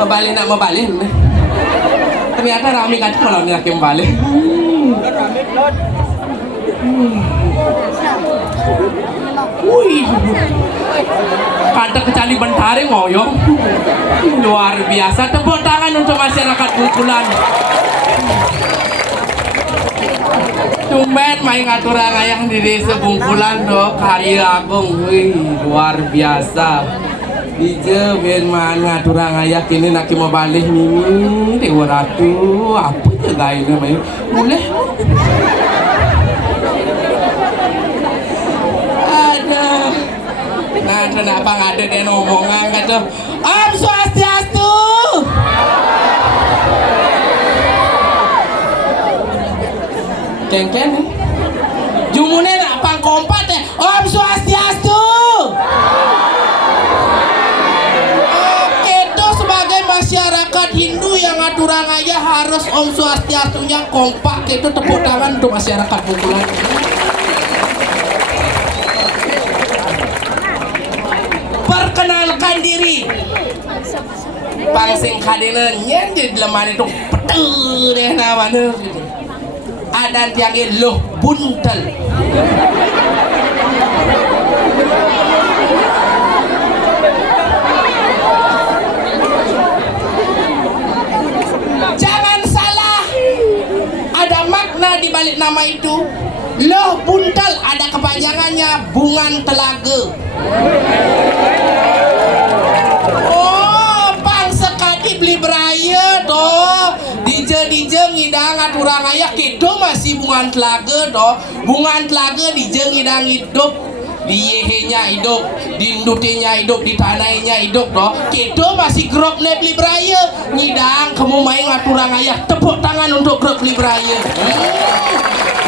Mabalik. Ternyata rame kan kalau ngaki balik. Wih, kadang kecali Bentari ngoyong. Luar biasa. Tepuk tangan untuk masyarakat Bungkulan. Tumben main ngaturang ayah di desa Bungkulan dok, karya agung. Wih, luar biasa. Ije main ngaturang ayah kini nak mau balik mimi Dewa Ratu. Apa je gaya ni main? Boleh? Nah, kenapa nggak ada dia ngomongan kata Om Swastiastu. Kengken jumune nak pang kompat Om Swastiastu. Oke, itu sebagai masyarakat Hindu yang aturang ayah harus Om Swastiastunya kompak. Itu tepuk tangan untuk masyarakat Bungkulan. Perkenalkan diri. Pangsing kadina nyen jadi lemari itu petel deh namanya. Ada tiangnya loh buntel. Jangan salah. Ada makna di balik nama itu. Loh buntel ada kepanjangannya bungan telaga. Oh, bang sekali beli beraya toh. Dije ngidang aturang ayah kedo masih bungan telaga toh. Bungan telaga dije ngidang hidup. Di yehenya hidup, di indutinya hidup, di tanahnya hidup toh. Kedo masih grup ne beli beraya. Ngidang kamu main aturang ayah. Tepuk tangan untuk grup beli beraya.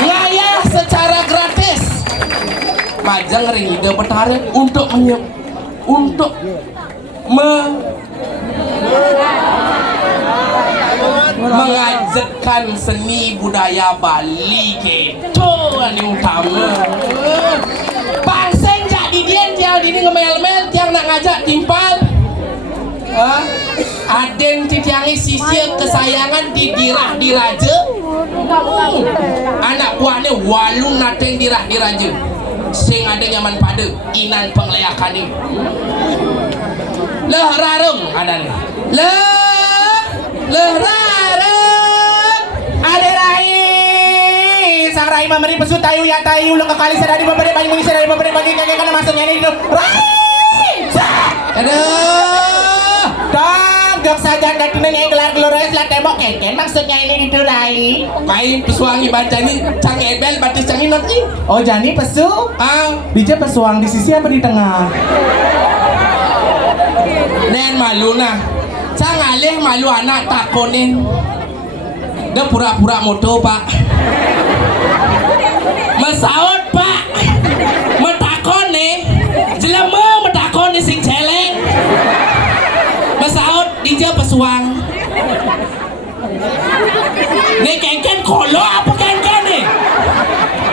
Ngayah secara gratis. Majang ring ide petare untuk mengajarkan seni budaya Bali gitu ini utama. Panseng jadi dia tiang ini ngemel-mel tiang nak ngajak timpal. Aden titiangi sisir kesayangan di dirah diraja. Anak buahnya walung nateng dirah diraja. Sing ada nyaman pada inan penglayakan ini. Leh rarung ada nih. Leh rarung ada rai. Sang rai memberi pesu tayu ya tayu lengkap kali sedari memberi bagi mengisi dari memberi bagi kakek karena masuknya ini itu. Rai. Aduh. Dong, jok saja dan tunanya gelar glorious lah tembok keken maksudnya ini itu rai. Main pesuangi baca ini cang ebel batis cang inot nih. Oh jani pesu? Bija pesuang di sisi apa di tengah? Nen malu nah. Cang alih malu anak takonin. Dia pura-pura moto pak. Mesaut pak. Metakon nih. Jelema metakon nih sing celeng. Mesaut dija pesuang. Nih kengken kolo apa kengken nih?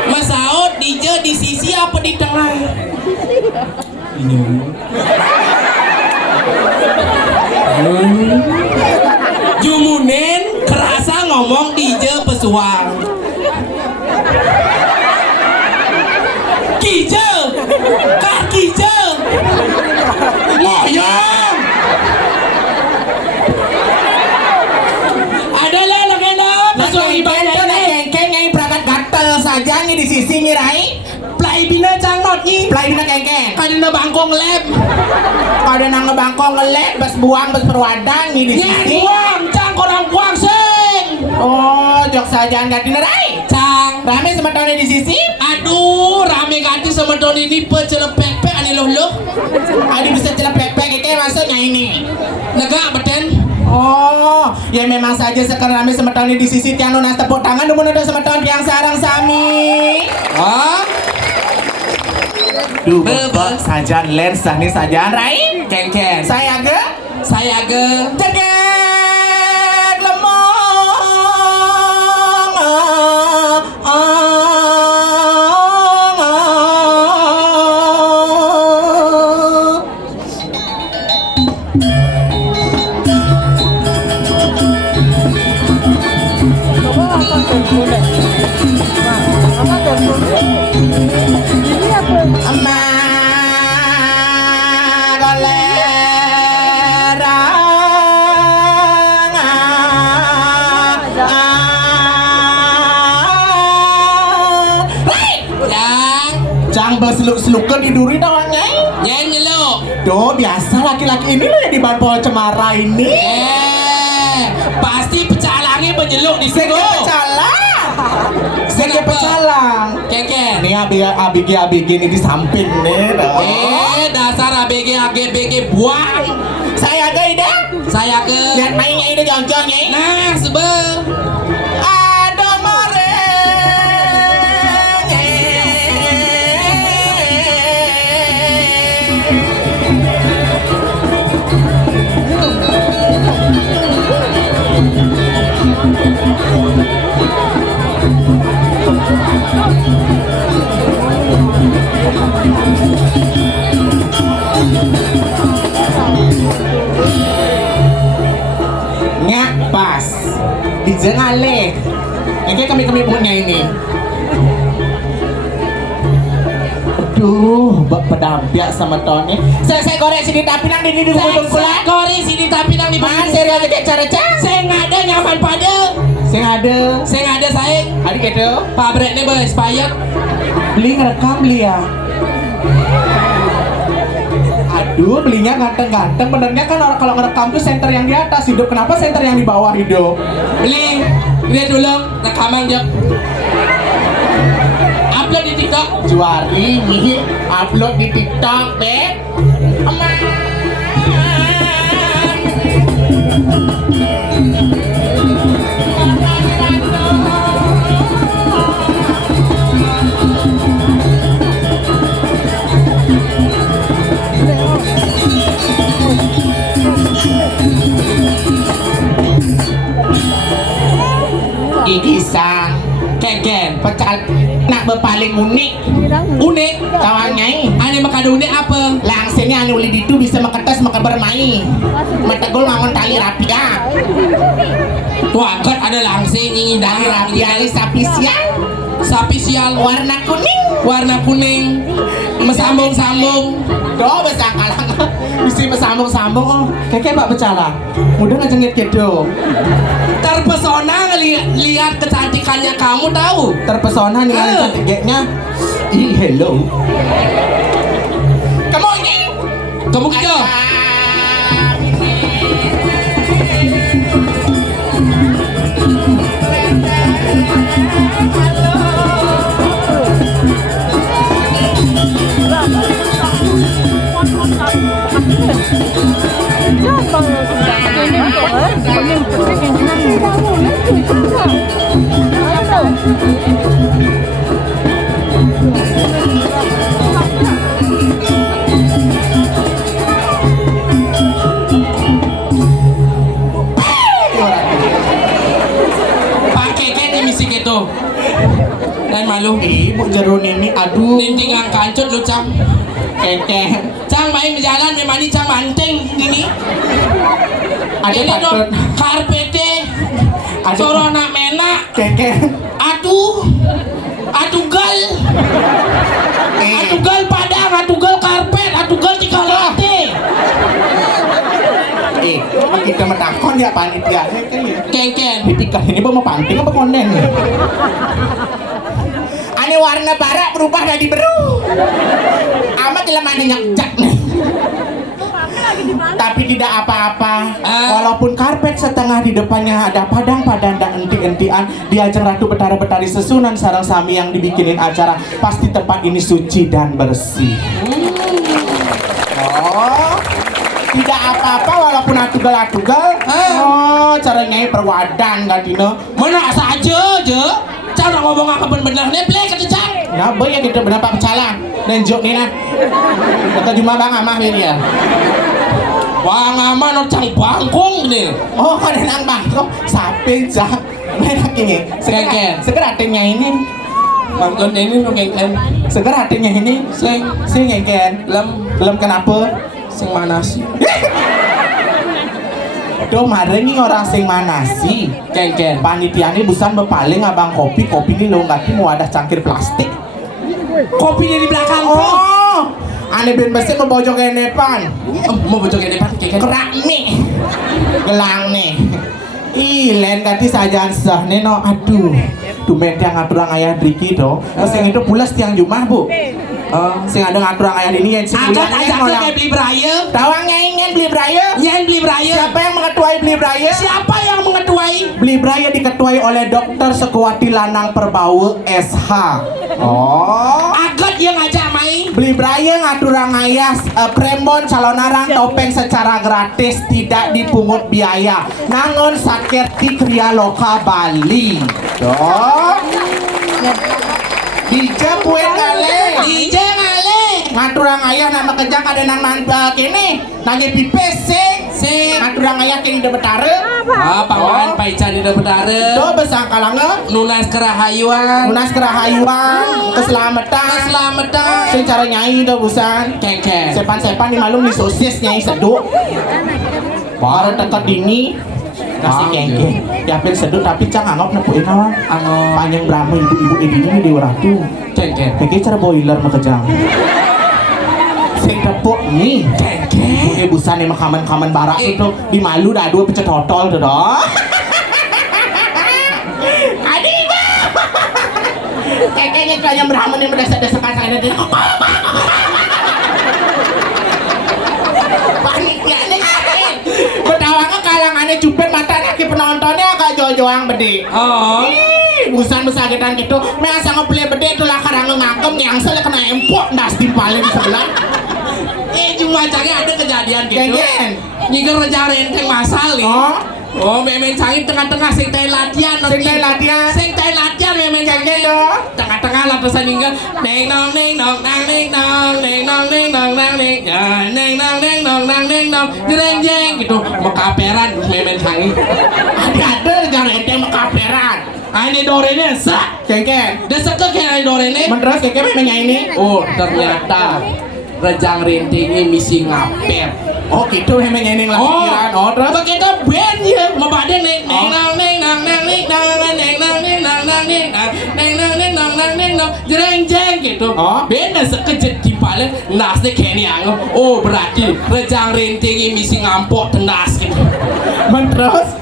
Mesaut dija di sisi apa di tengah? Ini. Jumunen kerasa ngomong dija pesuang. Kije, kah kije, ngoyong. Adalah legenda pesuang ibadah ini. Kengkeng yang berangkat gatel saja nih di sisi ngirai. Play bina cangot nih. Play bina kengkeng. Kadina bangkong lab. Pada nang ngebangkong ngelek, bes buang, bes perwadang nih di sisi. Buang, cang korang buang sing. Oh, jok saja nggak dinerai. Cang, Rame sementara di sisi. aduh, rame ganti sama tahun ini pecelepek-pek ani loh. Aduh bisa celepek-pek kayak maksudnya ini. Negak beten. Oh, ya memang saja sekarang rame sementara di sisi tiang nunas tepuk tangan dulu ada sementara tiang sarang sami. Ah, Duh, bebek sajan lens nih sajan rai. kengken. Saya ge Cegek lemong. seluk-seluk ke tiduri dong nyai. Nyai nyeluk. Do biasa laki-laki ini loh yang di Pohon Cemara ini. Pasti pecalangi menyeluk di situ. Sege pecalang. Sege Kenapa? pecalang. Keken. Nih ABG ini di samping nih. Dasar ABG AGBG buang. Saya ke ide. Saya ke. Lihat mainnya ini jonjong nyai. Nah, sebel. Ada more. Nyak pas di jengale. Ini kami punya ini. Aduh, pedampiak sama Tony. Saya goreng sini tapi nang di bubung kula. Kori sini tapi nang di Mas, saya lagi cara cah. Saya nggak ada nyaman pada. Saya nggak ada sayang. Adik itu Pabrik ini bos payet. beli ngerekam beli ya. Aduh, belinya ganteng-ganteng. Benernya kan kalau ngerekam tuh center yang di atas hidup. Kenapa center yang di bawah hidup? Beli. Lihat dulu rekaman dia. Upload di TikTok. Juari nih upload di TikTok, Beb. Aman. Igisang Ken. pecal nak berpaling unik Unik. kawannya Ane makan unik apa? langsingnya ane uli itu bisa meketas maka bermain mategol ngangon tali rapi ya Wah, kan ada langsing ingin tali rapi ali sapi siang Sapi sial warna kuning Mesambung-sambung. doh besangkalang bisa mesambung-sambung oh keke mbak becala mudah ngejengit gitu Terpesona lihat kecantikannya kamu tahu? terpesona nih Ah. cantiknya ih hello kamu ini Kamu gitu? Pakai kayak di misi gitu. Dan malu. ibu jerun ini aduh Nintingang kancut lu cang. keke Cang main jalan memang cang manting ini. ada Ini dong patut karpete. Ada- Soro anak menak. keke Atugal. Atugal padang, atugal karpet, atugal tiga latte. kita menakon ya panitia Ken. dipikir ini mau panting apa konten ane warna barak berubah jadi biru amat dalam ane nyakjak nih tapi tidak apa-apa walaupun karpet setengah di depannya ada padang-padang dan enti-entian di ajang Ratu Betara-Betari Sesunan Sarang Sami yang dibikinin acara pasti tempat ini suci dan bersih oh tidak apa-apa walaupun atugal-atugal oh caranya perwadan gak dino Mana saja je. Cang nak ngomong apa bener nih play kata cang. nah boy ya gitu berapa pecalang dan jok nih nah kata cuma bang amah ini ya Wah ngaman no cang bangkong nih. oh ada nang bangkok sapi cak merah ini Keken. seger hatinya ini Bangkong ini no Ken. seger hatinya ini sing ngeken lem kenapa Sing mana sih? do marengi orang sing mana sih Ken. panitia ini busan bepaling abang kopi ini lo nggak mau ada cangkir plastik Kopinya di belakang bro. oh ane ben besi mau bojok enepan Mau bocok ini pak Ken. kerak nih gelang nih lain kati sajaan sah neno aduh tuh yang ngatur ayah Driki do sing itu pulas tiang Jumat bu Sing ada ngatur ayah ini yang Angkat aja kayak beli beraya. Tawang ingin beli beraya. Nyain beli beraya. Siapa yang mengetuai beli beraya? Siapa yang mengetuai? Beli beraya diketuai oleh Dokter Sekuati Lanang Perbawe SH. Angkat yang ngajak main. Beli beraya ngatur ayah prembon calonarang topeng secara gratis, tidak dipungut biaya. Nangon Sakerti Kriya Loka Bali. Dija Puen Ngale. DJ ngale. Ngaturang ayah nama kejang ada nang kini nage pipes sing ngaturang ayah kini de betare Pangan paican di betare do besang kalanga nunas kerahayuan keselamatan sing cara nyai do busan kengkeng sepan di malum di sosis nyai seduk baru dekat dini nasi kengkeng yapin seduk tapi cang anggap nepuin awan panjang Brahma ibu-ibu ini di Waratu kengkeng kayak cara boiler makejang sing tepuk nih kengkeng busan yang kaman barak itu di malu dah dua pecah totol tuh doh adik kengkengnya kayaknya Brahma yang berdesak-desakan sangat itu paniknya nih betawangnya kalangannya cupet mata lagi penontonnya agak joang bede busan besakitan gitu masa ngebeli bede itulah karang ngangkem nyangsel kena empuk das timpalin di sebelah cuma cangnya ada kejadian gitu nyiger reja renteng masal nih memang cangit tengah-tengah sing tay latihan memang cangit tengah-tengah lapisan hingga neng nong jeng jeng gitu mekaperan memang cangit ada jarenteng mekaperan ini dorene sak kengkeng desa ke kayak dorene menurut kengkeng memangnya ini ternyata rejang rintingnya misi ngaper gitu memangnya ini ngelakiran terus begitu band ya membadeng neng jeng jeng gitu beda sekejap timpalnya nasnya kayaknya berarti rejang rintingnya misi ngampok tenas gitu terus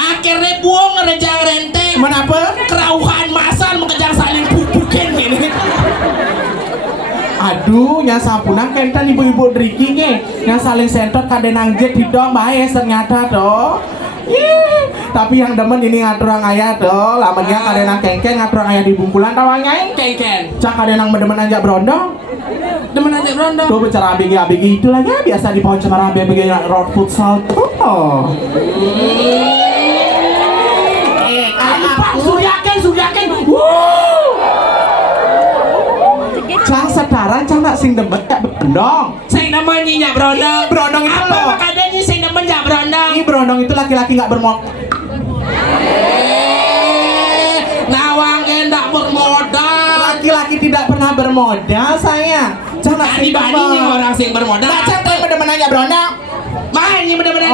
akhirnya buang rejang renteng kenapa? Kerauhan masal mengejar saling pupukin gini aduh yang sampunan kentan ibu-ibu drikinya yang saling sentot kadenang jet hidung bahaya ternyata toh tapi yang demen ini ngaturang ayah toh lamanya kadenang kengkeng ngaturang ayah di bungkulan tawanya kengkeng cak kadenang demen aja brondong tuh bicara abigi itu lagi biasa di pohon cemara abigi road futsal tuh suryaken cang sekarang cang nak sing demen gak berondong sing demen nyinya brondong itu apa makadanya sing demen gak brondong ini brondong itu laki-laki gak bermodal nawang endak bermodal laki-laki tidak pernah bermodal saya cang nak sing dibandingin orang sing bermodal cang tuh bener-bener aja brondong main ini bener-bener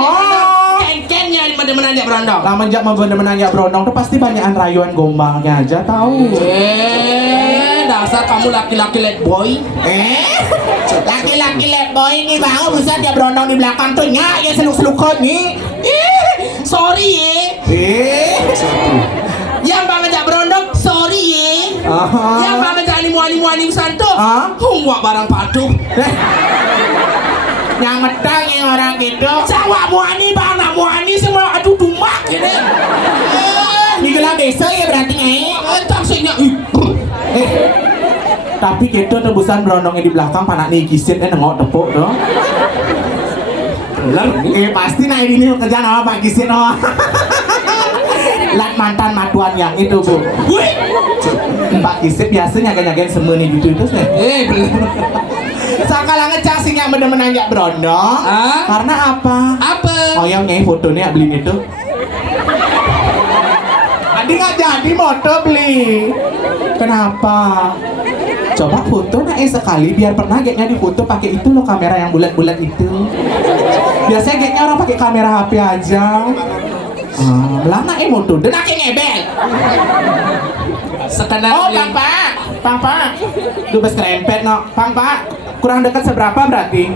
kengkengnya bener-bener aja brondong lama jak mau bener-bener aja brondong tuh pasti banyakan rayuan gombangnya aja tahu dasar kamu laki-laki late boy laki-laki late boy ini banget bisa dia berondong di belakang tuh ya seluk-selukon nih sorry yang banget jak berondong sorry yang banget jak limu-limu santo wak barang patuh yang ngedang yang orang gitu sawak muani bang nak muani semua aduh dumak gini ini gelang desa ya berarti taksinya tapi gitu tebusan berondongnya di belakang panak nih kisit nengok tepuk tuh pasti nah ini kerjaan apa Pak Kisit lat mantan matuan yang itu bu Pak Kisit biasanya nyagain semua nih gitu itu sih sakala ngecang sing yang bener-bener nggak berondong karena apa yang nyai fotonya beli itu Adi nggak jadi moto beli kenapa coba foto sekali biar pernah geknya di foto pakai itu loh kamera yang bulat-bulat itu biasanya geknya orang pakai kamera HP aja lama moto dan akhirnya ngebel sekarang Pak lu bes kerempet no Pak kurang dekat seberapa berarti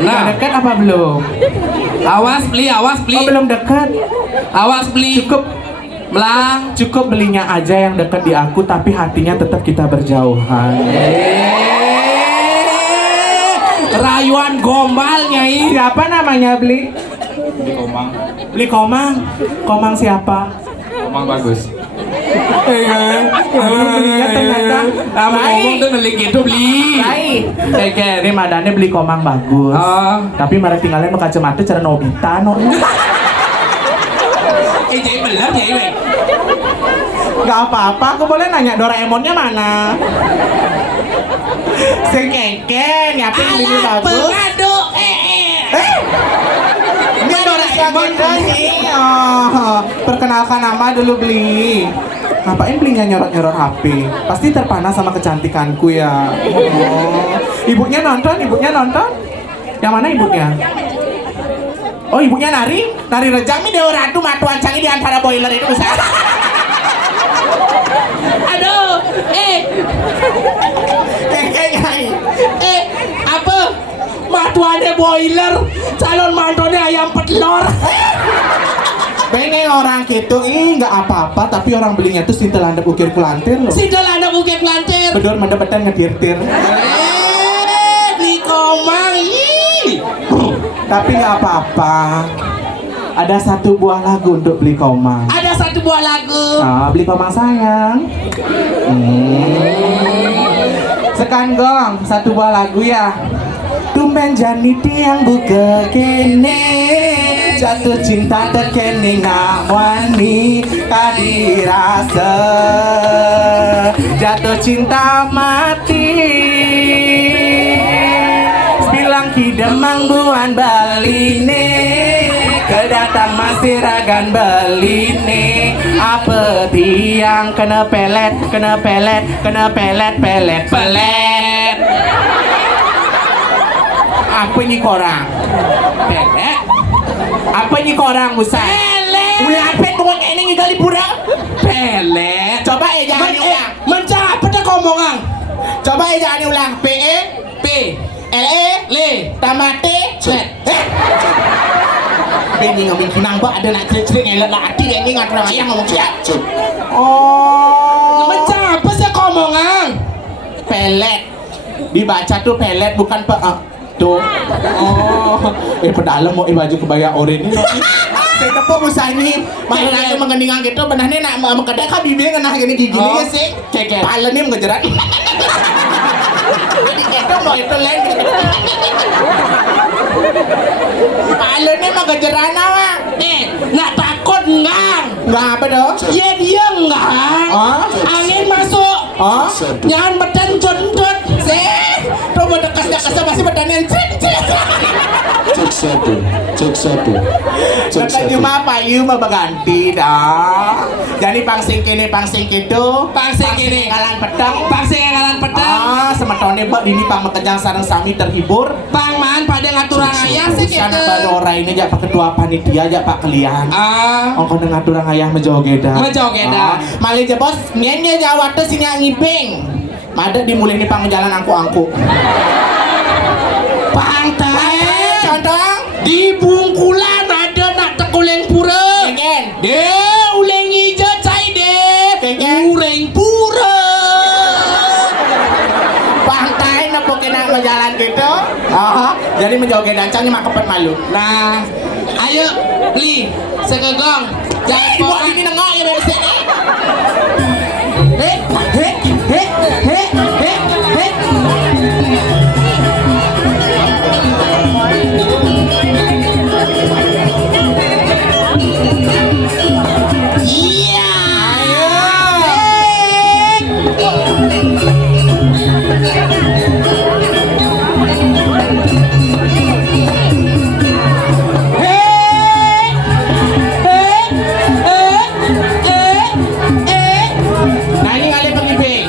nah dekat apa belum awas beli belum dekat awas beli cukup Melang. Cukup belinya aja yang dekat di aku, tapi hatinya tetap kita berjauhan. Rayuan gombal Nyai. Siapa namanya beli? Di Komang. Beli Komang. Komang siapa? Komang bagus. Aku belinya ternyata Kamu ngomong tuh beli gitu beli. Kayak ini madane beli Komang bagus. Oh. Tapi mereka tinggalin pakai kacamata cara Nobita no. Jadi bener Nyai weh. Gak apa-apa, aku boleh nanya Doraemonnya mana? Sing kengkeng, nyapin beli bagus. Pengadu. Ini Doraemon nih. Oh, perkenalkan nama dulu beli. Ngapain belinya nyorot-nyorot HP? Pasti terpana sama kecantikanku ya. Oh. Ibunya nonton? Yang mana ibunya? Oh, ibunya nari rejang nih Dewa Ratu matuan canggih di antara boiler itu bisa. Aduh, apa? Matuannya boiler, calon mantonnya ayam petelur. Pengen orang gitu, nggak apa-apa, tapi orang belinya tuh sintel handap ukir kulantir loh. Sidol anda bukit pelantir. Bedor mendepetan ngetir-tir. Beli Komang. Ih. Tapi nggak apa-apa. Ada satu buah lagu untuk beli Komang. Ada satu buah lagu. Nah, beli Komang sayang. Sekan gong, satu buah lagu ya. Tumben jani tiang buka kene, jatuh cinta terkene ngawani kadirasa, jatuh cinta mati. Bilang kidemang buan baline, kedatang masih ragan beline. Apa tiang kena pelet, pelet. Apa ini korang? Pelet? Apa ini korang Musa? Pelet. Ulah apet bukan ini ngigali pura? Pelet. Coba jangan ulang. Mencap pada komongan. Coba jangan ulang. PE P. LE tamate Cet. Ini ngomong kinang ba ada nak cerit ngelak laki ini ngatur ayang ngomong siap. Mencap apa sih komongan? Pelet. Dibaca tuh pelet bukan tuh. Pedalam mau baju kebaya oranye. Saya tepuk usahanya. Malah aku mengendingan gitu benahnya nak mengkedek kan bibirnya kena gini ya sih. Keket. Palennya mengejerat. Jadi kita mau itu lain. Palennya mengejerat apa? Nggak takut ngang. Nggak apa dong? Ya dia ngang. Angin masuk. Jangan beten cuntut. Tuh bedekas-dekas masih bedanin. Cek satu. Bukan cuma payu mau berganti dah. Jadi pangsing kini pangsing gitu. Pangsing kini ngalan pedang. Pangsing ngalan pedang. Semetone bak dini pang mekejang sareng sami terhibur. Bang man pada ngaturang ayah sih Sana gitu. balora ini jak pak ketua panitia jak pak kalian. Ongko ngaturang ayah menjogeda. Malih je bos, nyenye jawat teh sini ngibing. Mada dimulai ni pang jalan angku-angku. Pantai. Contoh Di Bungkulan ada nak tekuleng pura. Kengen. Dia uleng hijau cai deh. Kengen. Uleng pura. Pantai nepuk kena berjalan gitu. Jadi menjoget dancangnya mak kepet malu. Nah, ayo beli segegong. Jangan Buat pokan. ini nengok ya dari sini. He. Iya. Nah ini kalian pengibing.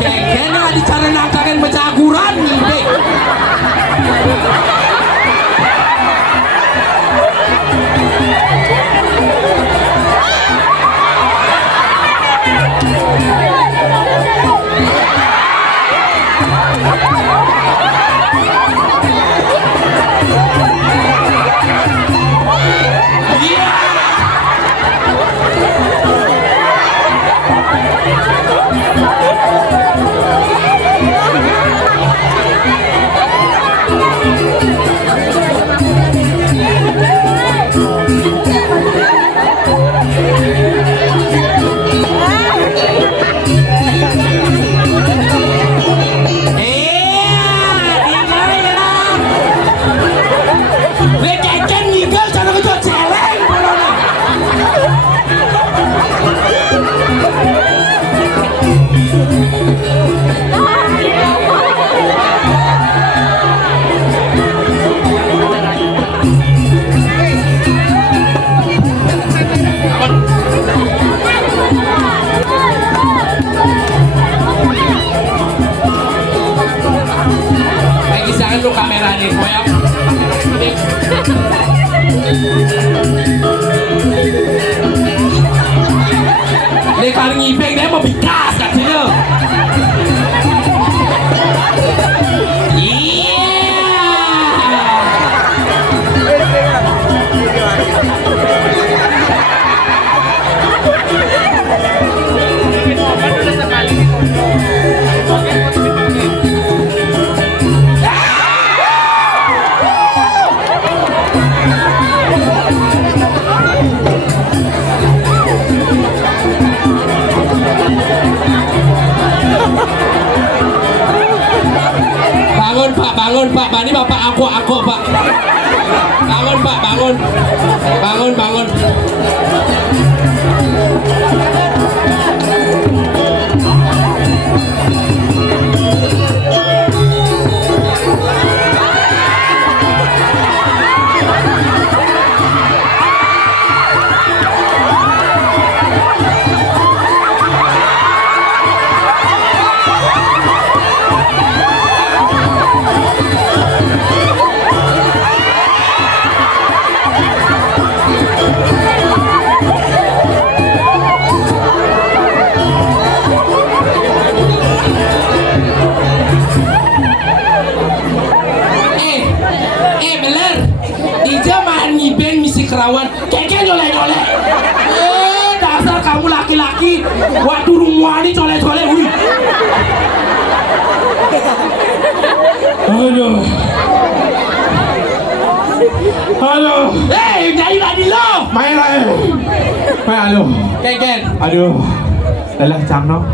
Kayaknya dicara nangkakan becaguran nih, Bek. jangan lu kamera nih koyok. Nih kali ngipeng dia mau bikas katanya. Bangun Pak, ini Bapak aku Pak. Bangun Pak, bangun. Kerawan, keke nyolek. Dasar kamu laki-laki, waktu rumwani colek-colek, wih. Aduh. Nyai lagi lo. Main aduh. Keken. Aduh. Lelah camno.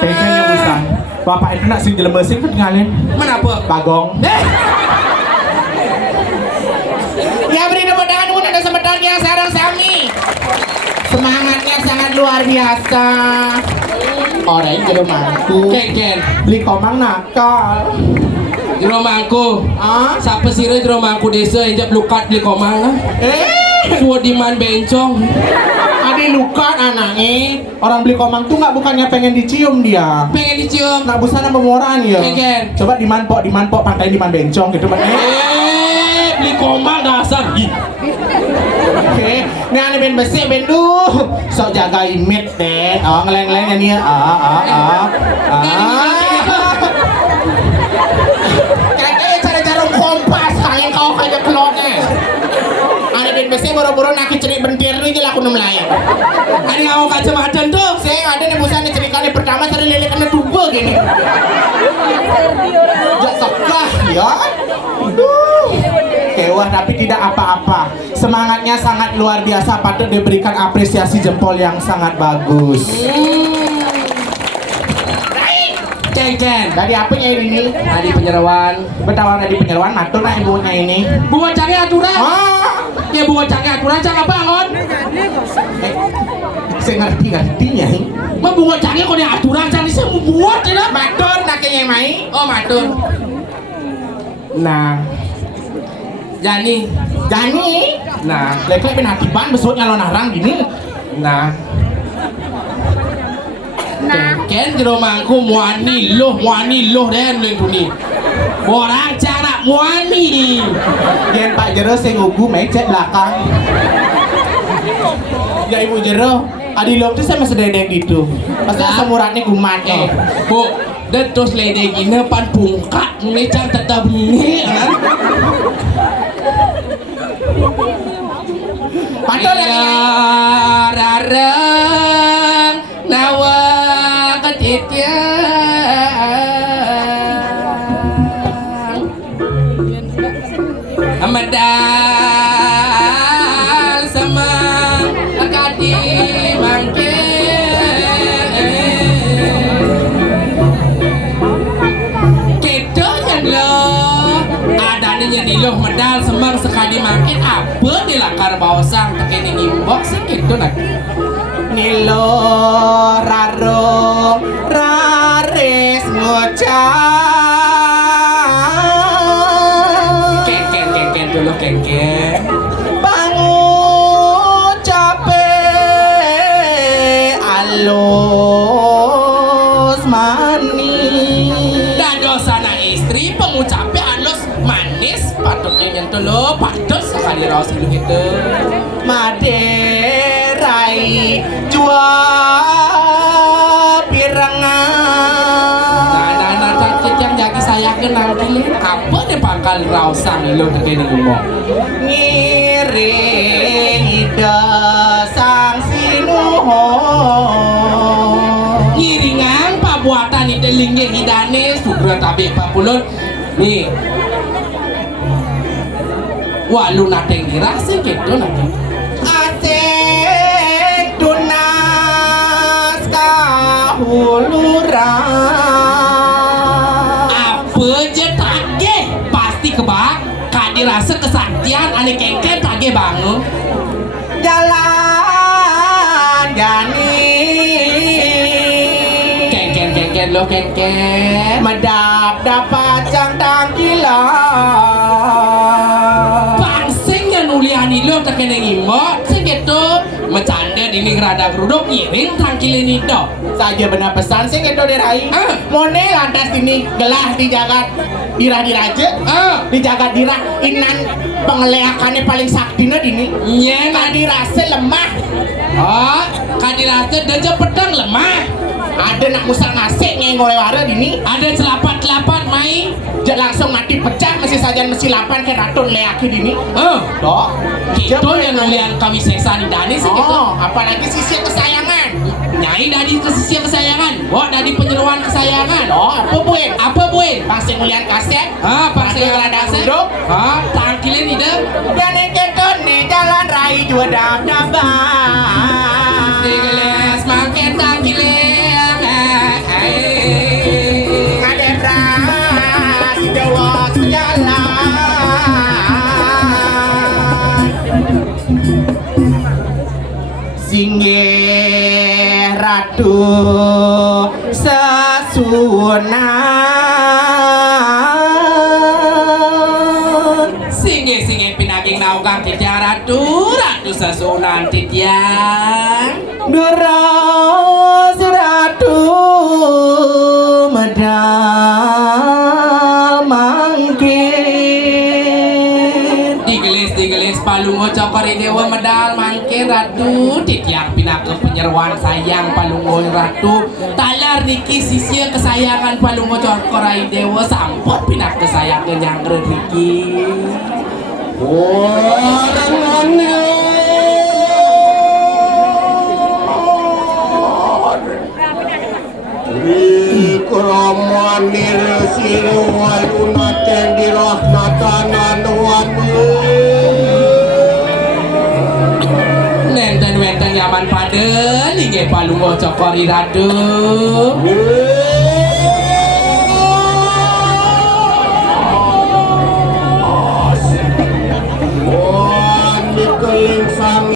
Kekenya busan. Bapak itu nak sing jelema sing ketinggalan. Menapa? Bagong. Ya beri tepuk tangan untuk ada semedornya sarang sami. Semangatnya sangat luar biasa. Orang ini jadi mangku. Keken. Beli komang nakal. Di rumahku. Siapa sih di rumahku desa injak lukat beli komang? Suwa diman bencong. Ada lukat anaknya. Orang beli komang tuh nggak bukannya pengen dicium dia. Pengen dicium. Nak busana memoran ya. Keken. Coba dimanpok pantai diman bencong gitu Pak. Beli komang dasar. Oke, ini aneh ben besi ben duh. Sok jaga image deh. Oh ngeleng-ngeleng nih. Kayaknya cara jarum kompas kalian kau kayak kelotnya. Aneh ben besi boro-boro naki cerik bentir nih jelas aku nemelayan. Aneh ngau kacamata tuh. Saya ada nih busana cerik kali pertama tadi lele kena tubuh gini. Jak sekah ya. Kewah tapi tidak apa-apa. Semangatnya sangat luar biasa, patut diberikan apresiasi jempol yang sangat bagus. Ceng. Dari apanya ini? Nadi penyerawan. Betawa di penyeruan matur nah ibunya ini. Bunga canggih aturan. Ya bunga canggih aturan jangan bangun. Saya ngerti-ngertinya. Mah bunga canggih kau yang aturan canggih saya mau buat tidak? Matur nakenya mai. Oh matur. Nah, Jani. nah, lek-lek ben hatiban besoknya lo narang gini. Nah, Ken di rumahku muani loh dan leng tuni. Orang cara muani. yen Pak Jero sing ugu mecet belakang. Ya Ibu Jero, adilom tuh sama sededek gitu. Pasti semuratnya kumat. Bu, dan terus lede gini pan pungkat ngecang tetap ini kan. Matur ya. Rareng nawa ketitya. Amadal sama akadi mangke. Kedonya lo adanya di loh medal semang sekali makin apa nih lakar bawasang tekeni ngimbok sih gitu nak. Nilo raro rares ngocap. Ken dulu ken. Bangun capek alus manis. Dan dosana istri pengucapnya itu lo patut sekali raus itu gitu. Maderai jua pirangan. Nah, cacit yang jadi saya kenal kini apa deh pangkal rausang lo terkini ngomong. Ngiring ida sang sinuho. Ngiringan pabuatan itu linggih hidane sugra tabe papulun. Nih. Wah lu nateng dirasa gitu nanti. Aceh tunas kahuluran. Apa je tage pasti kebak kadi rasa kesaktian ane kengken tage bangun. Jalan jani Kengken lo kengken. medap dapat cang tangkilan. Pangsingnya nuliani lo terkena ngimbot segitu macanda dini ngerada geruduk ngiring tangkilin itu. Saja benar pesan sih gitu dirai. Ah. Mone lantas ini gelah di jagat dirah diraja. Di jagat dirah inan pengeleakannya paling saktina dini. Nye Kadi rasa lemah. oh kadi rasa deja pedang lemah. Ada nak musang ngasih ngengole wara dini. Ada celapat mai. Langsung mati pecah masih saja mesti lapan ke ratun leaki dini. Dok. Itu yang nulian kami seksani dani sih gitu. Oh, apalagi sisi kesayangan. Nyai dari sisi kesayangan. Wah dari penyeruan kesayangan. Oh, apa buin? Apa buin? Pasti mulian kaset. Pasti yang ada duduk. Tangkilin ide. Dan yang keton nih jalan rai juga dap-dapan. Digeles makin tangkilin. Ada beras dewa sejalan. Singgih ratu sesunan. Singgih pinaging naugang titya ratu sesunan tityang. Duras ratu medal mangkin. Digelis palungo cokori dewa medal mangkin ratu titiang pinake penyeruan sayang palungo ratu talar Riki sisia kesayangan palungo cokorai dewa sampot pinake sayang yang Riki. Ikromanir sirwayunaten dirahmatanan Nenten wenten nyaman pada linggih palungo cokori ratu.